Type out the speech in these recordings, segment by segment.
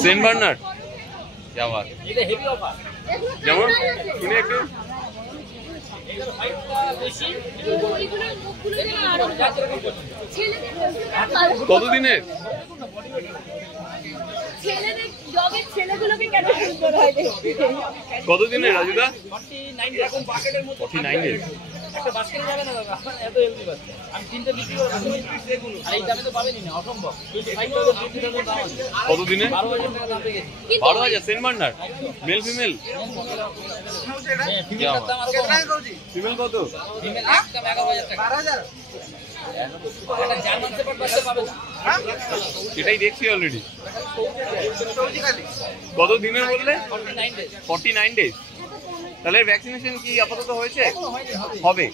Saint Bernard क्या बात এটা হেভি অফার যেমন শুনে একটু কতদিনের কতদিনের রাজুদা 49 ডেজ একটা বাস্কেটে যাবে না দাদা এত হেলদি বাচ্চা আমি তিনটা বিক্রি করব আর এই দামে তো পাবেনই না অসম্ভব 25,000 দাম আছে কত দিনে 12,000 টাকা দাম পেয়ে গেছি 12,000 saint Bernard male female female দাম আরো কম ফিমেল কত ফিমেল একদম 11,000 টাকা 12,000 এটা জার্মান শেপার্ড বাচ্চা পাবে না সেটাই দেখছি অলরেডি কত দিনের বললে 49 ডেজ তাহলে ভ্যাকসিনেশন কি আপাতত হয়েছে হবে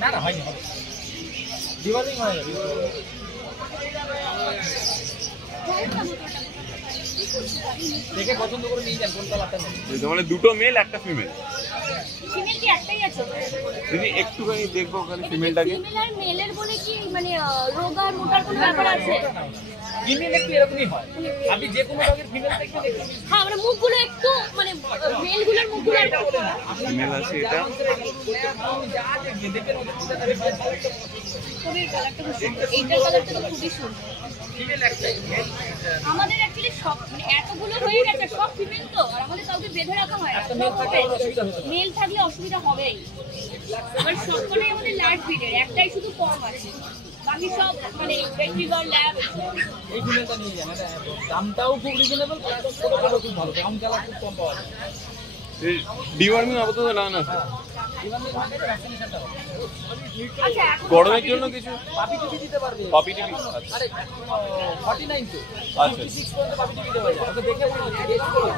না না হয়নি হবে দিওয়ালিং হয়ে যাবে দেখে পছন্দ করে নিয়ে যান কোন কালারটা নেবেন মানে দুটো মেল একটা ফিমেল ফিমেল কি একটাই আছে দিদি একটুখানি দেখবো ওখানে ফিমেলটাকে ফিমেল আর মেলের বলে কি মানে রোগ আর মোটার কোনো ব্যাপার আছে ফিমেল একটু এরকমই হয় আপনি যে কোনো রঙের ফিমেল দেখতে দেখতে হ্যাঁ মানে মুখগুলো একটু মানে মেলগুলোর মুখগুলো একটু ফিমেল আছে এটা যা দেখবেন দেখবেন খুবই কালারটা খুব সুন্দর এইটার কালারটা তো খুবই সুন্দর ফিমেল একটাই আমাদের অ্যাকচুয়ালি সব মানে এতগুলো হয়ে গেছে সব ফিমেল তো আর আমাদের কাউকে বেঁধে রাখা হয় একটা মেল থাকলে অসুবিধা হতো মেল থাকলে অসুবিধা হবেই এবার সবকটাই আমাদের লার্জ ব্রিডের একটাই শুধু কম আছে বাকি সব মানে ভেট্রিগর ল্যাব এই ফিমেলটা নিয়ে যান দামটাও খুব রিজনেবল ফটোটাও খুব ভালো ব্রাউন কালার খুব কম পাওয়া যায় ডিওয়ার্মিং আপাতত না না ডিমান্ডিং হবে ভ্যাকসিনেশনটা হবে আচ্ছা গরমের জন্য কিছু পাপি টিভি দিতে পারবে পাপি টিভি আরে 49 তো আচ্ছা 56 পর্যন্ত পাপি টিভি দেওয়া যায় ওটা দেখে বলছি টেস্ট করে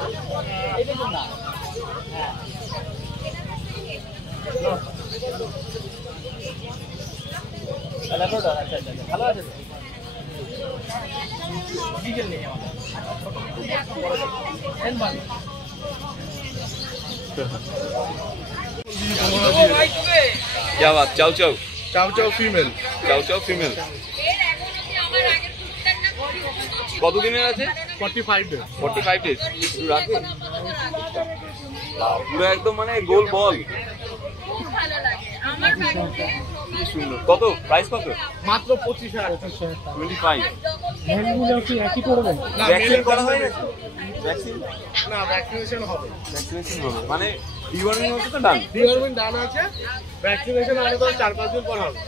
এই দেখুন না হ্যাঁ ল্যাবরেটর আচ্ছা আচ্ছা ভালো আছে তো ডিটেইল নেই আমাদের এনবান ও ভাই তুমি क्या बात चाउ चाउ চাও চাও ফিমেল চাউ চাউ ফিমেল কত দিনের আছে 45 ডেজ 45 ডেজ একটু রাখবেন পুরো একদম মানে গোল বল খুব ভালো লাগে আমার বাড়িতে কি সুন্দর কত প্রাইস কত মাত্র 25,000 25 মেলগুলো কি একই করবে না ভ্যাকসিন করা হয় না ভ্যাকসিন না ভ্যাকসিনেশন হবে ভ্যাকসিনেশন হবে মানে ডিওয়ার্মিং হচ্ছে তো ডান ডিওয়ার্মিং ডান আছে ভ্যাকসিনেশন আগে তো 4-5 দিন পর হবে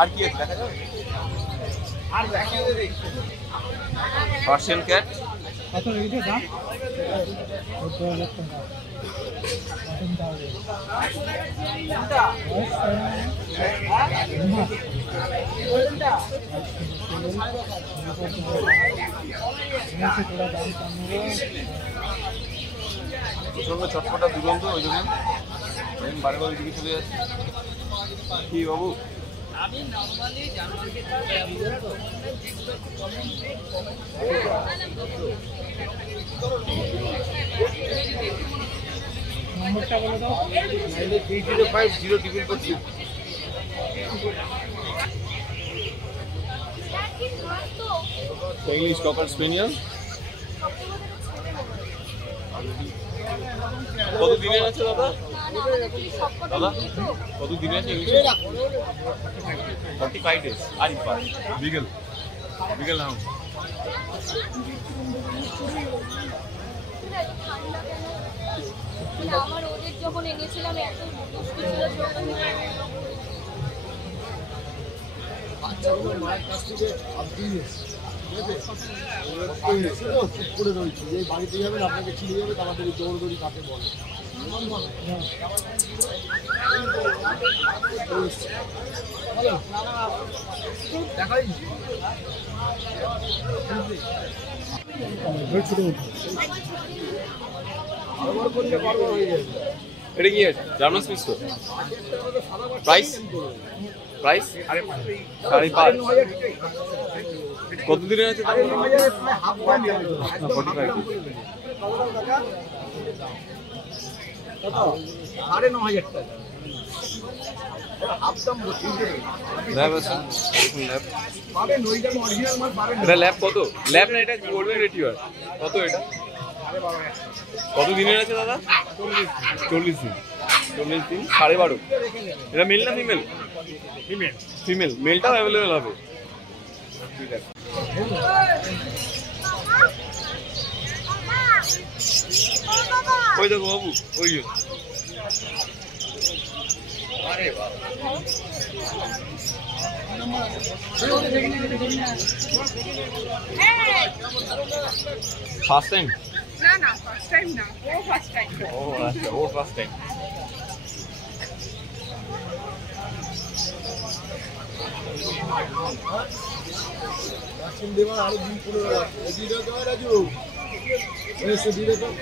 আর কি আছে দেখা যাবে আর ভ্যাকসিনে দেখি পার্সিয়ান ক্যাট কত রেখেছে দাম প্রচন্ড চটপটা দুরন্ত ওই জন্য বারে বারে দিকে চলে যাচ্ছে কি বাবু আমি নরমালি জানুয়ারি নম্বরটা বলে দাও 9305 টিপিল করছি ইংলিশ কপার স্পেনিয়াল কত দিনের আছে দাদা দাদা কত দিনে আছে ইংলিশ 45 ডেজ আর ইপার বিগল বিগল নাম আমার ওদের যখন এনেছিলাম এত দুষ্টু ছিল বাচ্চাগুলো মায়ের কাছ থেকে চুপ করে রয়েছে যে বাড়িতে যাবেন আপনাকে চিনে যাবে আমাদের দৌড়দৌড়ি কাকে বলে দেখাই এটা কি আছে জার্মান সুইস তো প্রাইস প্রাইস 5.5 কত দিনের আছে 45 9,500 টাকা। ল্যাব আছে, দেখুন ল্যাব। এটা ল্যাব কত? ল্যাব না, এটা গোল্ডেন রিট্রিভার। কত এটা? কত দিনের আছে দাদা? 40 দিন। 40 দিন 12.5। এটা মেল না ফিমেল? ফিমেল। মেলটাও অ্যাভেলেবেল হবে। ঠিক আছে। ওই দেখো বাবু, ওই যে। আরে বাবা, ফার্স্ট টাইম? না ফার্স্ট টাইম না, ও ফার্স্ট টাইম। ও আচ্ছা, ও ফার্স্ট টাইম। আরো 15 রাজু এসে দিয়ে দাও।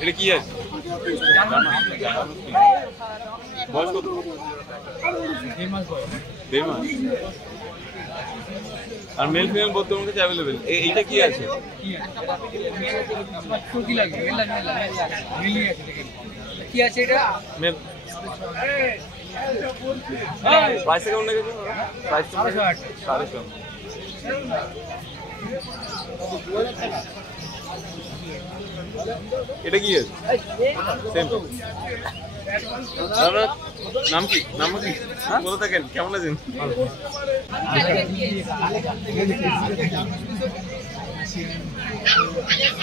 এটা কি আছে? বয়স কত? 1.5 মাস বয়স। 1.5 মাস। আর মেল ফিমেল বোথ তোমার কাছে অ্যাভেলেবেল। এইটা কি আছে? কি লাগবে? মেল লাগবে, মিলি আছে দেখেন। কি আছে এটা? মেল। প্রাইস কেমন লেগেছে? প্রাইস 850। 750। এটা কি আছে? সেম। দাদা নাম কি? নাম কি? কোথা থাকেন? কেমন আছেন?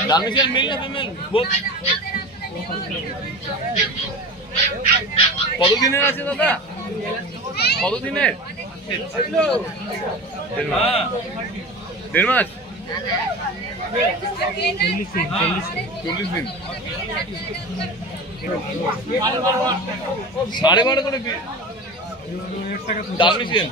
ডালমেশিয়ান মেল না ফিমেল? বোথ। কত দিনের আছে দাদা? কত দিনের? 1.5 মাস। 1.5 মাস? 40 দিন। 12.5 করে ডালমেশিয়ান।